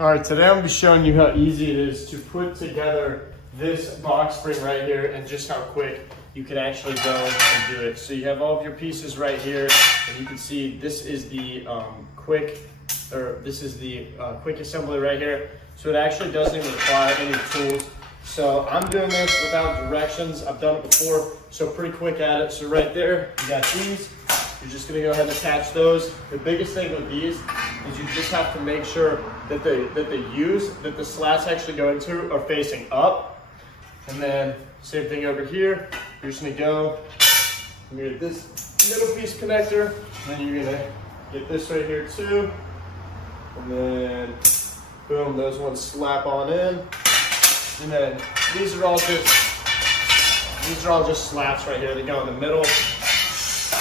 All right, today I'm gonna be showing you how easy it is to put together this box spring right here and just how quick you can actually go and do it. So you have all of your pieces right here, and you can see this is the quick assembly right here. So it actually doesn't even require any tools. So I'm doing this without directions. I've done it before, so pretty quick at it. So right there, you got these. You're just gonna go ahead and attach those. The biggest thing with these is you just have to make sure that the slats actually go into are facing up. And then same thing over here. You're just gonna go, and you get this middle piece connector, and then you're gonna get this right here too. And then boom, those ones slap on in. And then these are all just slats right here. They go in the middle.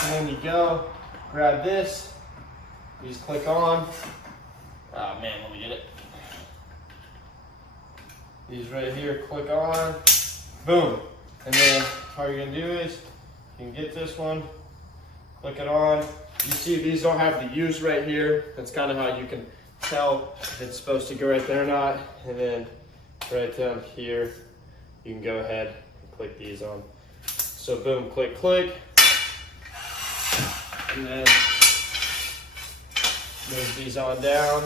And then you go, grab this, you just click on. Oh man, let me get it. These right here, click on, boom. And then all you're gonna do is, you can get this one, click it on. You see these don't have the U's right here. That's kind of how you can tell if it's supposed to go right there or not. And then right down here, you can go ahead and click these on. So boom, click, click. And then move these on down.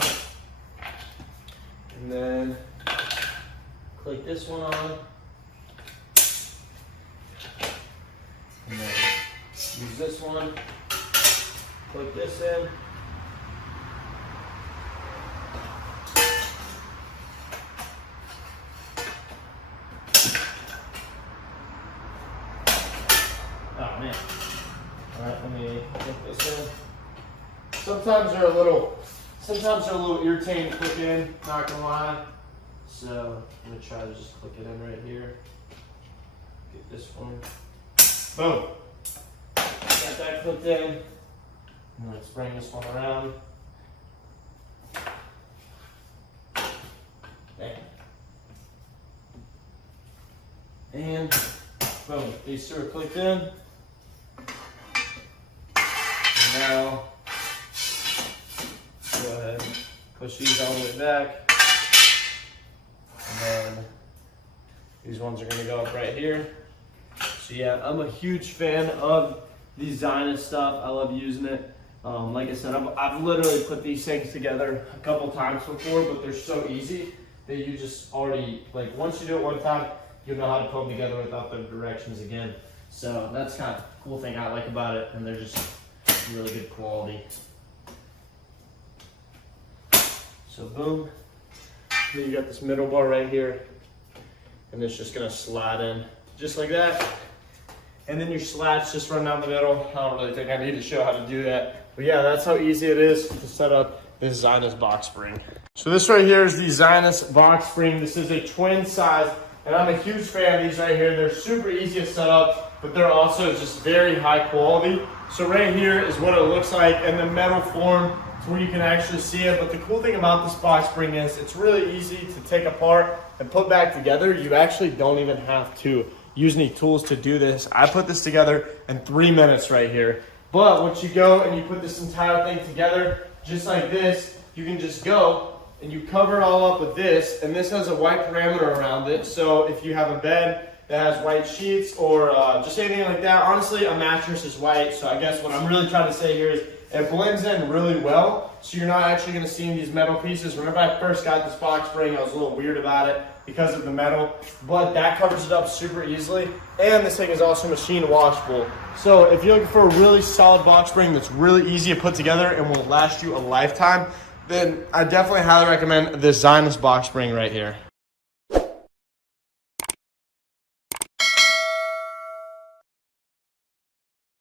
And then click this one on. And then use this one. Click this in. Oh man. Alright, let me put this in. Sometimes they're a little irritating to click in, not gonna lie. So I'm gonna try to just click it in right here. Get this one. Boom. Got that clicked in. And let's bring this one around. Bam. And boom, these two are clicked in. Now, go ahead and push these all the way back. And then these ones are gonna go up right here. So yeah, I'm a huge fan of the ZINUS stuff. I love using it. Like I said, I've literally put these things together a couple times before, but they're so easy that you just already, like once you do it one time, you know how to put them together without the directions again. So that's kind of the cool thing I like about it, and they're just really good quality. So boom, then you got this middle bar right here, and it's just gonna slide in just like that. And then your slats just run down the middle. I don't really think I need to show how to do that, but yeah, that's how easy it is to set up this ZINUS box spring. So this right here is the ZINUS box spring. This is a twin size, and I'm a huge fan of these right here. They're super easy to set up, but they're also just very high quality. So right here is what it looks like in the metal form to where you can actually see it. But the cool thing about this box spring is it's really easy to take apart and put back together. You actually don't even have to use any tools to do this. I put this together in 3 minutes right here. But once you go and you put this entire thing together, just like this, you can just go and you cover it all up with this. And this has a white parameter around it. So if you have a bed that has white sheets or just anything like that. Honestly, a mattress is white, so I guess what I'm really trying to say here is it blends in really well, so you're not actually gonna see these metal pieces. Whenever I first got this box spring, I was a little weird about it because of the metal, but that covers it up super easily. And this thing is also machine washable. So if you're looking for a really solid box spring that's really easy to put together and will last you a lifetime, then I definitely highly recommend this ZINUS box spring right here.